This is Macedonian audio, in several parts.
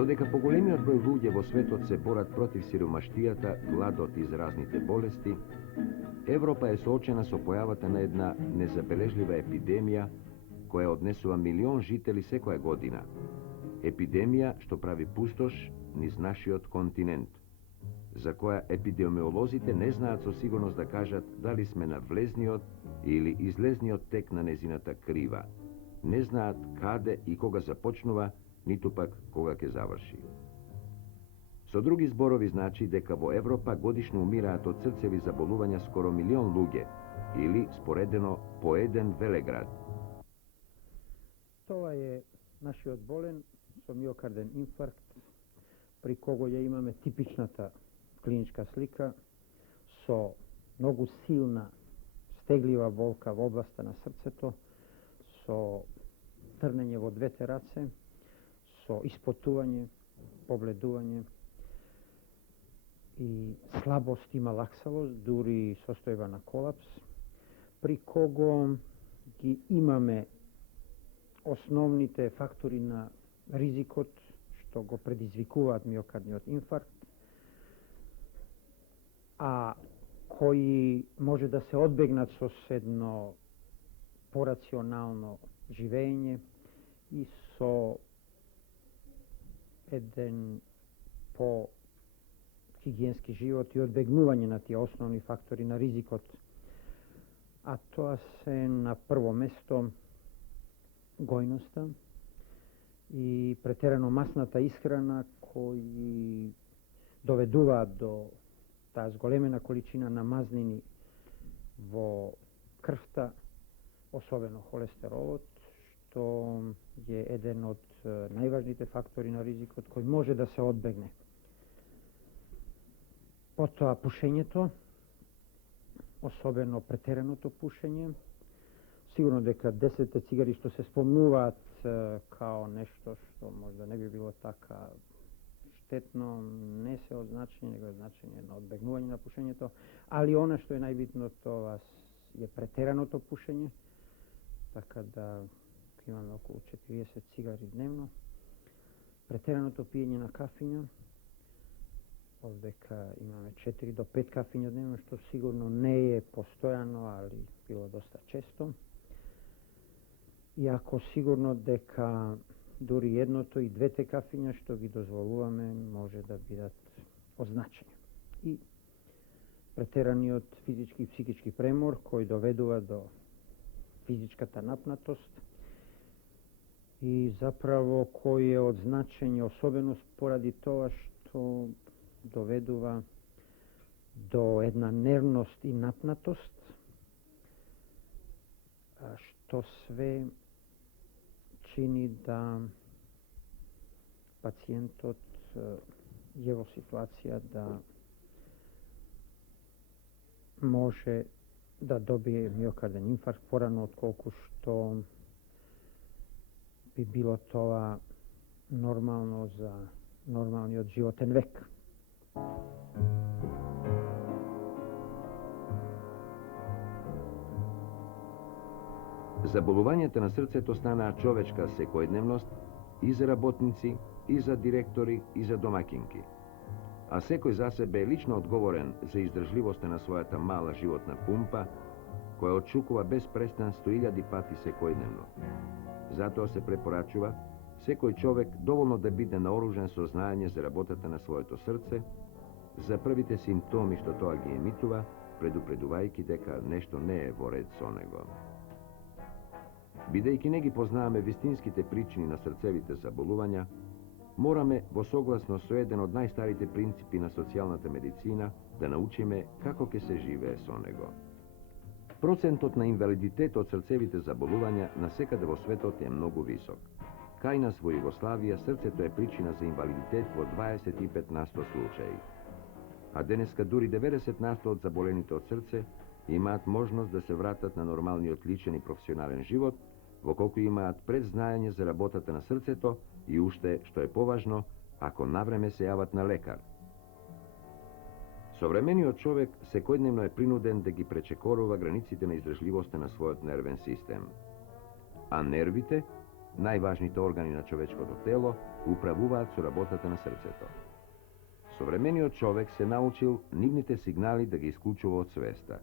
Додека поголемиот број луѓе во светот се борат против сиромаштијата, гладот и заразните болести, Европа е соочена со појавата на една незабележлива епидемија која однесува милион жители секоја година. Епидемија што прави пустош низ нашиот континент, за која епидемиолозите не знаат со сигурност да кажат дали сме на влезниот или излезниот тек на незината крива. Не знаат каде и кога започнува, ниту пак кога ќе заврши. Со други зборови значи дека во Европа годишно умираат од срцеви заболувања скоро милион луѓе, или споредено по еден велеград. Тоа е нашиот болен со миокарден инфаркт, при кого ја имаме типичната клиничка слика со многу силна стеглива болка во областа на срцето, со трнење во двете раце, со испотување, побледување и слабост и малаксалост, дури состојба на колапс, при кого ги имаме основните фактори на ризикот што го предизвикуваат миокардниот инфаркт, а кои може да се одбегнат со едно порационално живење и со еден по-хигиенски живот и одбегнување на тие основни фактори на ризикот. А тоа се на прво место гојноста и претерано масната исхрана кои доведуваат до таа зголемена количина на мазнини во крвта, особено холестеролот, што е еден од најважните фактори на ризикот кој може да се одбегне. Потоа пушењето, особено претераното пушење. Сигурно дека 10 цигари што се спомнуваат као нешто што можда не би било така штетно, не се од значење, него е значење на одбегнување на пушењето, али она што е најбитно тоа е претераното пушење, така да имаме околу 40 цигари дневно. Претераното пиење на кафиња, овдека имаме 4 до 5 кафиња дневно, што сигурно не е постојано, али било доста често. Иако сигурно дека дури едното и двете кафиња што ги дозволуваме може да бидат означени. И претераниот физички и психички премор кој доведува до физичката напнатост и заправо кој е од значење особено поради тоа што доведува до една нервност и напнатост, што све чини да пациентот е во ситуација да може да добие миокарден инфаркт порано отколку што би било тоа нормално за нормалниот животен век. Заболувањата на срцето станаа човечка секојдневност и за работници, и за директори, и за домакинки. А секој за себе е лично одговорен за издржливоста на својата мала животна пумпа, која отшукува без престан 100.000 пати секојдневно. Затоа се препорачува секој човек доволно да биде наоружен со знаење за работата на своето срце, за првите симптоми што тоа ги емитува, предупредувајќи дека нешто не е во ред со него. Бидејќи не ги познаваме вистинските причини на срцевите заболувања, мораме во согласно со еден од најстарите принципи на социјалната медицина да научиме како ќе се живее со него. Процентот на инвалидитет од срцевите заболувања насекаде во светот е многу висок. Кај нас во Југославија срцето е причина за инвалидитет во 25% случаи. А денеска дури 90% од заболените од срце имаат можност да се вратат на нормалниот личен и професионален живот, во колку имаат предзнаење за работата на срцето и уште, што е поважно, ако навреме се јават на лекар. Современиот човек секојдневно е принуден да ги пречекорува границите на издржливоста на својот нервен систем. А нервите најважните органи на човечкото тело, управуваат со работата на срцето. Современиот човек се научил нивните сигнали да ги исклучува од свеста.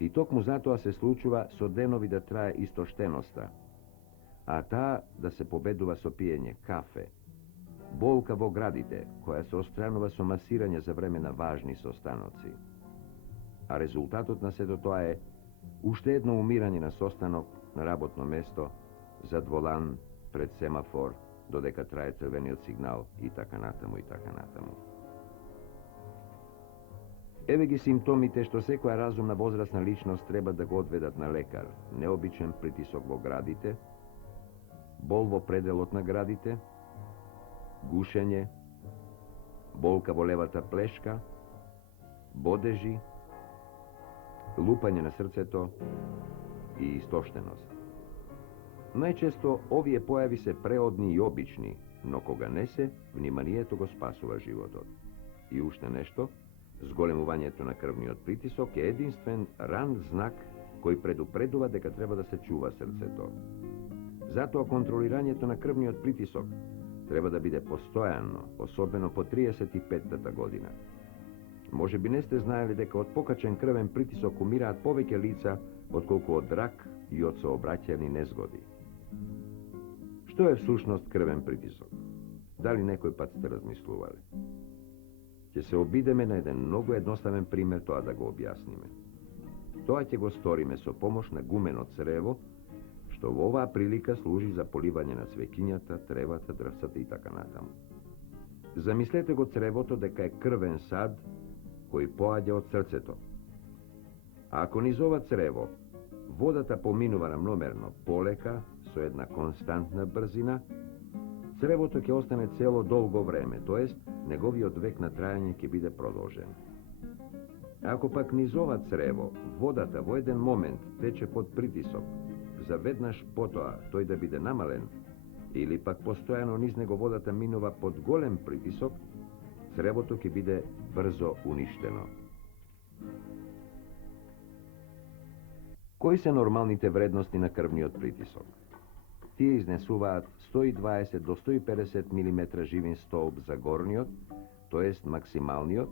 И токму затоа се случува со денови да трае истоштеноста, а таа да се победува со пиење кафе, болка во градите, која се остранува со масирање за време на важни состаноци. А резултатот на сето тоа е уште едно умирање на состанок на работно место, зад волан, пред семафор, додека трае црвениот сигнал и така натаму и така натаму. Еве ги симптомите што секоја разумна возрастна личност треба да го одведат на лекар. Необичен притисок во градите, бол во пределот на градите, гушење, болка во левата плешка, бодежи, лупање на срцето и истоштеност. Најчесто овие појави се преодни и обични, но кога не се, вниманието го спасува животот. И уште нешто, зголемувањето на крвниот притисок е единствен ран знак кој предупредува дека треба да се чува срцето. Затоа контролирањето на крвниот притисок треба да биде постојано, особено по 35-та година. Може би не сте знаели дека од покачен крвен притисок умираат повеќе лица отколку од рак и од сообраќајни незгоди. Што е всушност крвен притисок? Дали некој пат сте размислували? Ќе се обидеме на еден многу едноставен пример тоа да го објасниме. Тоа ќе го сториме со помош на гумено црево, што во оваа прилика служи за поливање на цвеќињата, тревата, дрвцата и така натаму. Замислете го цревото дека е крвен сад кој поаѓа од срцето. А ако низ ова црево водата поминува рамномерно полека, со една константна брзина, цревото ќе остане цело долго време, тоест неговиот век на трајање ќе биде продолжен. Ако пак низ ова црево водата во еден момент тече под притисок, заведнаш потоа тој да биде намален, или пак постојано низ него водата минува под голем притисок, цревото ќе биде брзо уништено. Кои се нормалните вредности на крвниот притисок? Тие изнесуваат 120 до 150 мм живин столб за горниот, тоест максималниот,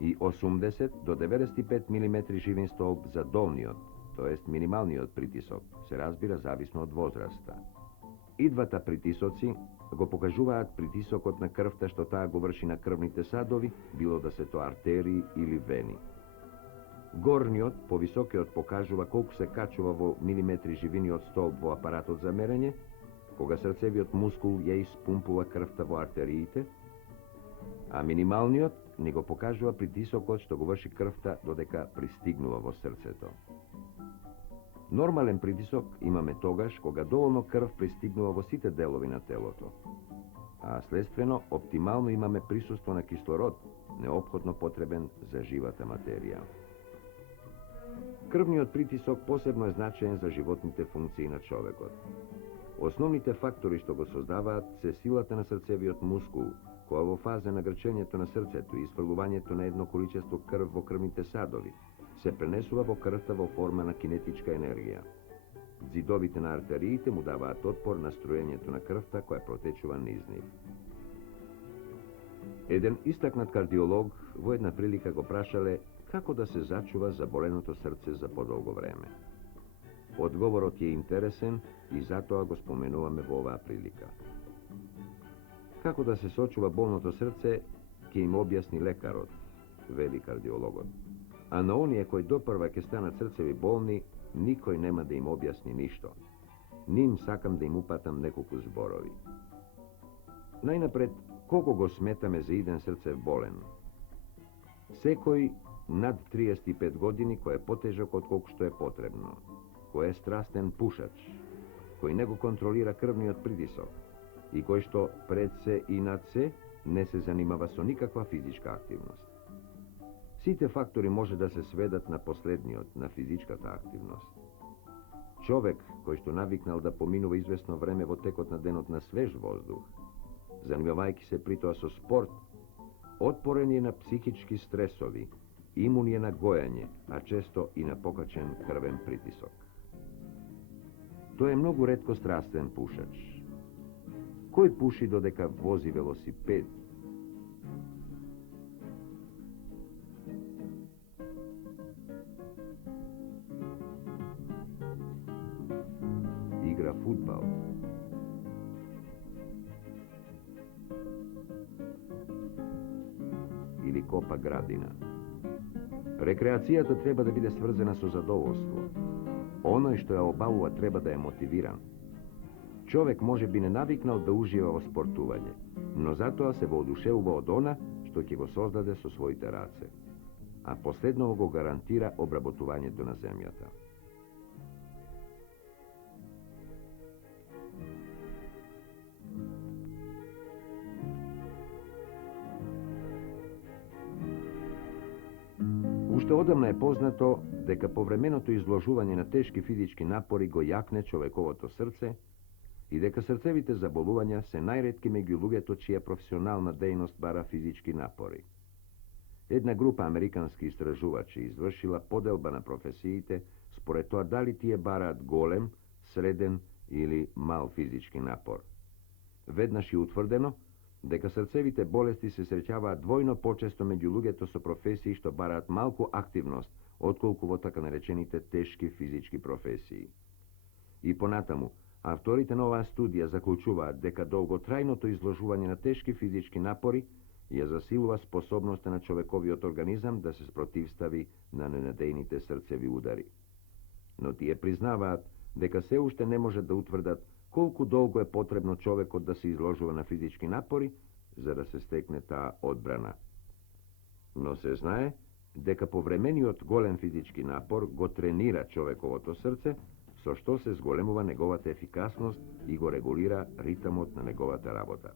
и 80 до 95 мм живин столб за долниот, тоест минималниот притисок, се разбира зависно од возраста. И двата притисоци го покажуваат притисокот на крвта што таа го врши на крвните садови, било да се тоа артерии или вени. Горниот, повисокиот, покажува колку се качува во милиметри живиниот столб во апаратот за мерење, кога срцевиот мускул ја испумпува крвта во артериите, а минималниот ни го покажува притисокот што го врши крвта додека пристигнува во срцето. Нормален притисок имаме тогаш кога доволно крв пристигнува во сите делови на телото, а следствено оптимално имаме присуство на кислород, неопходно потребен за живата материја. Крвниот притисок посебно е значаен за животните функции на човекот. Основните фактори што го создаваат се силата на срцевиот мускул, која во фаза на грчењето на срцето и испрлувањето на едно количество крв во крвните садови, се пренесува во крвта во форма на кинетичка енергија. Зидовите на артериите му даваат отпор на струењето на крвта која протечува низ нив. Еден истакнат кардиолог во една прилика го прашале како да се зачува заболеното срце за подолго време. Одговорот е интересен и затоа го споменуваме во оваа прилика. Како да се сочува болното срце, ќе им објасни лекарот, вели кардиологот. А на оние кои допрва ќе станат срцеви болни, никој нема да им објасни ништо. Ним сакам да им упатам неколку зборови. Најнапред, колку го сметаме за иден срцев болен? Секој над 35 години кој е потежок од колку што е потребно, кој е страстен пушач, кој не го контролира крвниот притисок и кој што пред се и над се не се занимава со никаква физичка активност. Сите фактори може да се сведат на последниот, на физичката активност. Човек кој што навикнал да поминува известно време во текот на денот на свеж воздух, занимавајќи се при тоа со спорт, отпорен е на психички стресови, имун е на гоење, а често и на покачен крвен притисок. To je mnogo retko strastven pušač. Koji puši dodeka vozi velosiped? Igra fudbal. Ili kopa gradina. Rekreacijata treba da bude svrzena со zadovoljstvo. Ono što je obavува treba da je motiviran. Čovek može bi ne naviknal da uživa o sportuvanje, no zato se vodušeува od ona što će go sozdade со svojite race. A posledno go garantira obrabotovanje na zemljata. Уште одамна е познато дека повременото изложување на тешки физички напори го јакне човековото срце и дека срцевите заболувања се најретки меѓу луѓето чија професионална дејност бара физички напори. Една група американски истражувачи извршила поделба на професиите според тоа дали тие бараат голем, среден или мал физички напор. Веднаш е утврдено дека срцевите болести се среќаваат двојно почесто меѓу луѓето со професии што бараат малку активност, отколку во така наречените тешки физички професии. И понатаму, авторите на оваа студија заклучуваат дека долготрајното изложување на тешки физички напори ја засилува способноста на човековиот организам да се спротивстави на ненадејните срцеви удари. Но тие признаваат дека се уште не можат да утврдат колку долго е потребно човекот да се изложува на физички напори за да се стекне таа одбрана. Но се знае дека повремениот голем физички напор го тренира човековото срце, со што се зголемува неговата ефикасност и го регулира ритмот на неговата работа.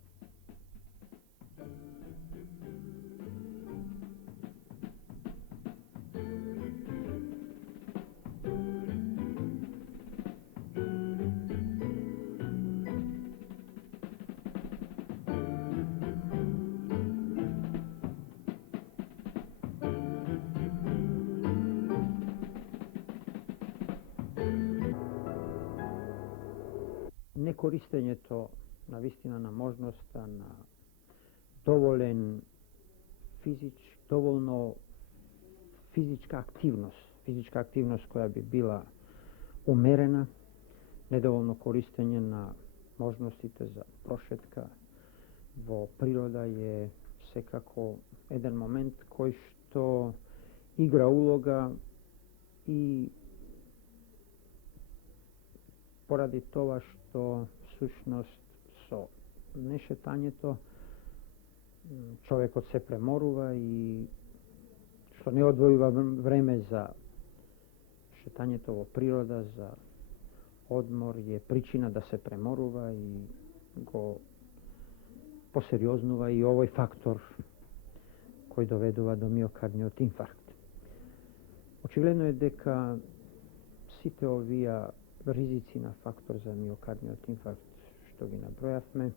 Некористењето на вистина на можноста на доволно физичка активност која би била умерена, недоволно користење на можностите за прошетка во природа е секако еден момент кој што игра улога и поради тоа што всушност со нешетањето човекот се преморува и што не одвојува време за шетањето во природа, за одмор е причина да се преморува и го посериознува и овој фактор кој доведува до миокардниот инфаркт. Очигледно е дека сите овие ризици на фактор за миокардниот инфаркт што ги набројавме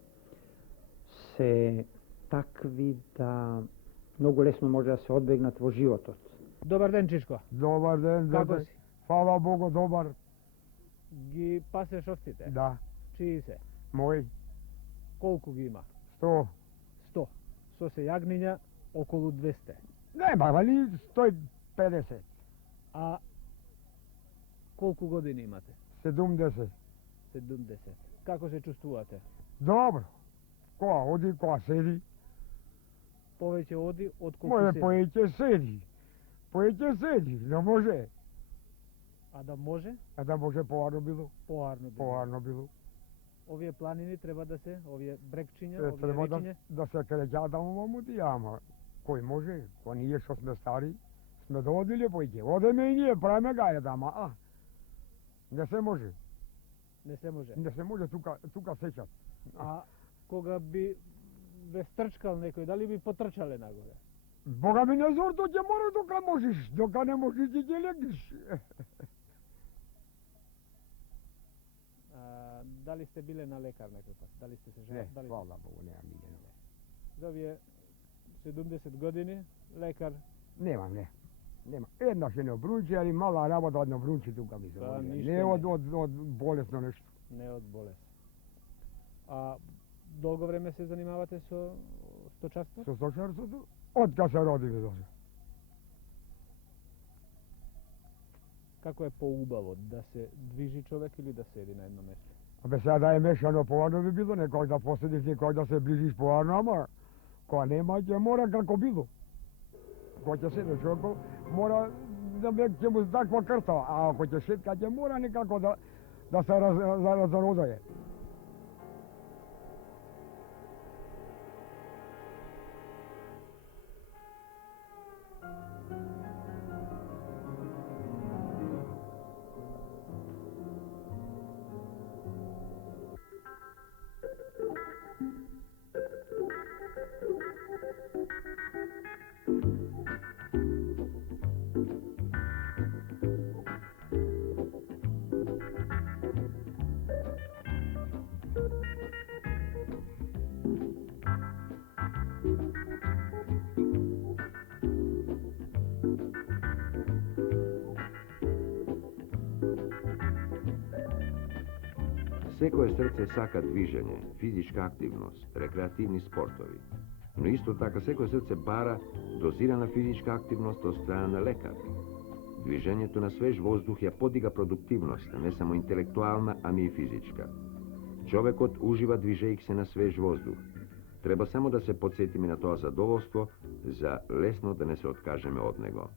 се такви да многу лесно може да се одбегнат во животот. Добар ден, Чичко. Добар ден, Како дете. си? Фала Богу, добар. Ги пасеш овците? Да, Чии се? мој. Колку ги има? 100. 100. Со се јагниња околу 200. Не, бавали 150. А колку години имате? 70. 70. Како се чувствувате? Добро. Која оди, која седи. Повеќе оди од колку Може се? поеќе седи. Поеќе седи, да може. А да може, А да може поарно било. поарно да. Поарно било. Овие планини треба да се, овие брекчиња, овие Треба речиња, да се креќа да му мамути, ама кој може? Кој ние што сме стари, сме доводили поеќе. Одеме и ние, правиме гајата, ама не се може. не се може. Не се може тука сеќат. А кога би ве стрчкал некој, дали би потрчале нагоре? Бога ми не зорто ќе мора дока можеш, дока не можеш ќе легнеш. Дали сте биле на лекар некој пат? Дали сте се Не, жалели? Дали... фала Богу, немам биле. За овие 70 години лекар Немам, не. Nema. Jedna še ne obrunči, ali mala rabota od ne obrunči tuka bi se Pa vodila. ništa Ne ne. od bolesno nešto. Ne od bolesti. A dolgo vreme se zanimavate so stočarstvom? Со stočarstvom, od kad se rodim je došlo. Kako je poubavo da se dviži čovjek ili da sedi na jednom mjestu? A bez sada je mešano povarno bi bilo, nekog da posjediš, nekog da se bližiš povarnama. Ko nema će mora kako bilo. Ko će sedeti čovjek mora da će mu takva krta, a ako će šetka će mora nekako da se razodaje. Секое срце сака движење, физичка активност, рекреативни спортови. Но исто така секое срце бара дозирана физичка активност од страна на лекар. Движењето на свеж воздух ја подига продуктивноста, не само интелектуална, ами и физичка. Човекот ужива движејќи се на свеж воздух. Треба само да се подсетиме на тоа задоволство, за лесно да не се откажеме од него.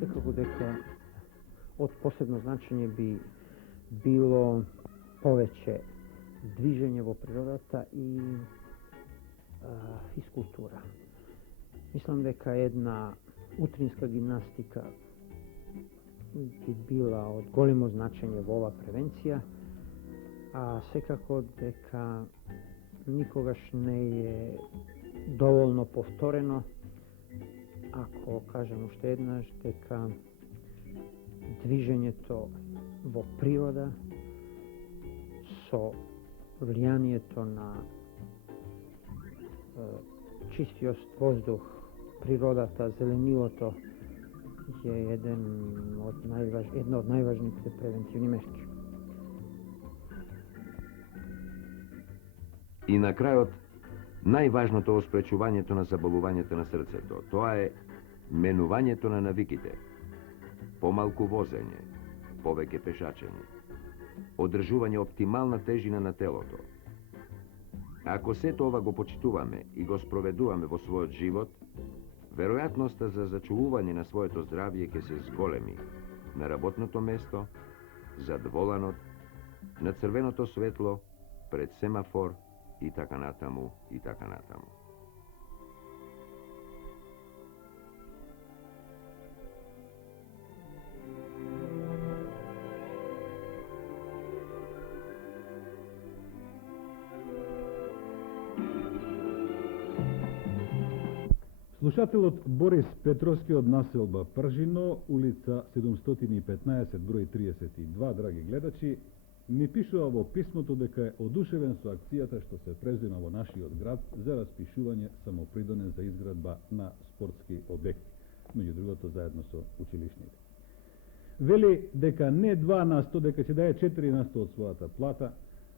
Секако дека од посебно значење би било повеќе движење во природата и физкултура. Мислам дека една утринска гимнастика би била од големо значење во ова превенција, а секако дека никогаш не е доволно повторено ако кажем уште еднаш дека движењето во природа со влијанието на чистиот воздух, природата, зеленилото е една од најважните превентивни мерки. И на крајот, најважното во спречувањето на заболувањето на срцето, тоа е менувањето на навиките. Помалку возење, повеќе пешачење, одржување оптимална тежина на телото. Ако сето ова го почитуваме и го спроведуваме во својот живот, веројатноста за зачувување на своето здравје ќе се зголеми на работното место, зад воланот, на црвеното светло, пред семафор и така натаму, и така натаму. Слушателот Борис Петровски од населба Пржино, улица 715, број 32, драги гледачи, ми пишува во писмото дека е одушевен со акцијата што се презема во нашиот град за распишување самопридонен за изградба на спортски обекти, меѓу другото заедно со училишните. Вели дека не 2%, дека ќе даде 4% од својата плата,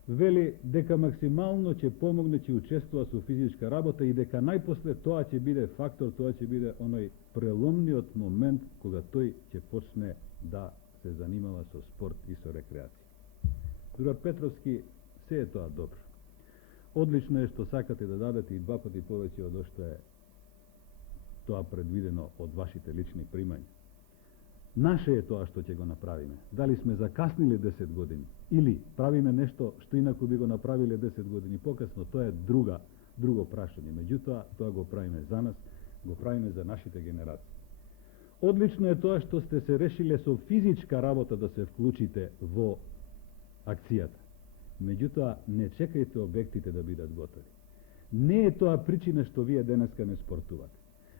вели дека максимално ќе помогне, ќе учествува со физичка работа и дека најпосле тоа ќе биде фактор, тоа ќе биде оној преломниот момент кога тој ќе почне да се занимава со спорт и со рекреација. Друга Петровски, се е тоа добро. Одлично е што сакате да дадете и 2 пати повеќе од што е тоа предвидено од вашите лични примања. Наше е тоа што ќе го направиме. Дали сме закасниле 10 години или правиме нешто што инаку би го направиле 10 години покасно, тоа е друга друго прашање. Меѓутоа, тоа го правиме за нас, го правиме за нашите генерации. Одлично е тоа што сте се решиле со физичка работа да се вклучите во акцијата. Меѓутоа, не чекајте објектите да бидат готови. Не е тоа причина што вие денеска не спортувате.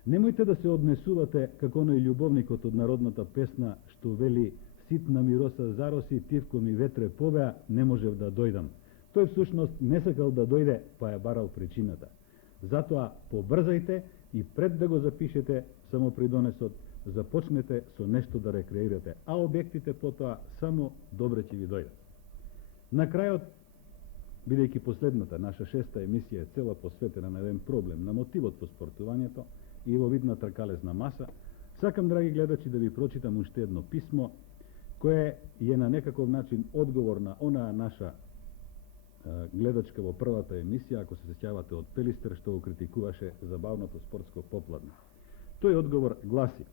Немојте да се однесувате како оној љубовникот од народната песна што вели ситна ми роса зароси, тивко ми ветре повеа, не можев да дојдам. Тој всушност не сакал да дојде, па ја барал причината. Затоа побрзајте и пред да го запишете самопридонесот, започнете со нешто да рекреирате, а објектите потоа само добре ќе ви дојдат. На крајот, бидејќи последната наша 6-та емисија е цела посветена на еден проблем, на мотивот во спортувањето и во вид на тркалезна маса, сакам, драги гледачи, да ви прочитам уште едно писмо, кое е на некаков начин одговор на онаа наша гледачка во првата емисија, ако се сеќавате од Пелистер, што го критикуваше забавното спортско попладне. Тој одговор гласи: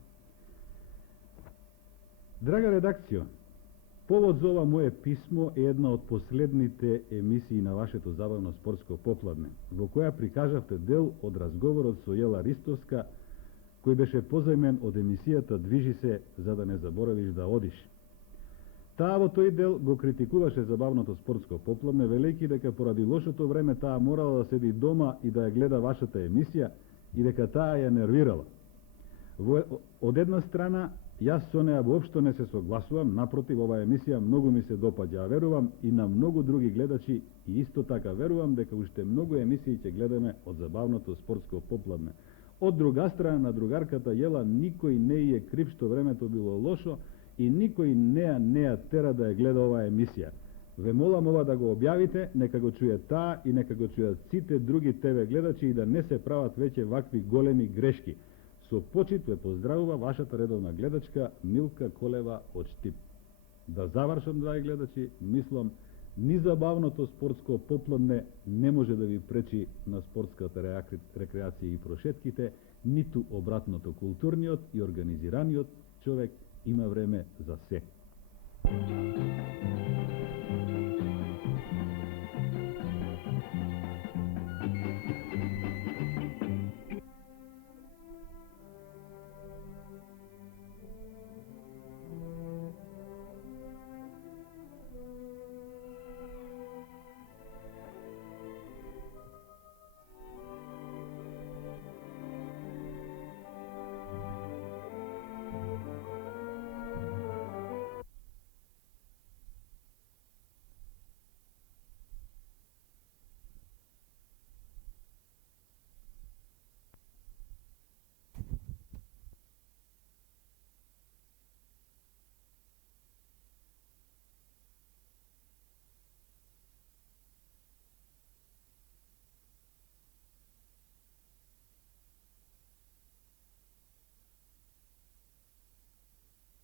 Драга редакцијо, повод за ова моје писмо е една од последните емисии на вашето забавно спортско попладне, во која прикажавте дел од разговорот со Јела Ристовска, кој беше позајмен од емисијата Движи се, за да не заборавиш да одиш. Таа во тој дел го критикуваше забавното спортско попладне, велејќи дека поради лошото време таа морала да седи дома и да ја гледа вашата емисија и дека таа ја нервирала. Од една страна, јас со неа воопшто не се согласувам, напротив, оваа емисија многу ми се допаѓа, а верувам и на многу други гледачи и исто така верувам дека уште многу емисии ќе гледаме од забавното спортско попладне. Од друга страна, на другарката Јела никој не е крив што времето било лошо и никој не ја тера да ја гледа оваа емисија. Ве молам ова да го објавите, нека го чуе таа и нека го чујат сите други ТВ гледачи и да не се прават веќе вакви големи грешки. Со почит ве поздравува вашата редовна гледачка Милка Колева од Штип. Да завршам, драги гледачи, мислам, ни забавното спортско попладне не може да ви пречи на спортската рекреација и прошетките, ниту обратното, културниот и организираниот човек има време за се.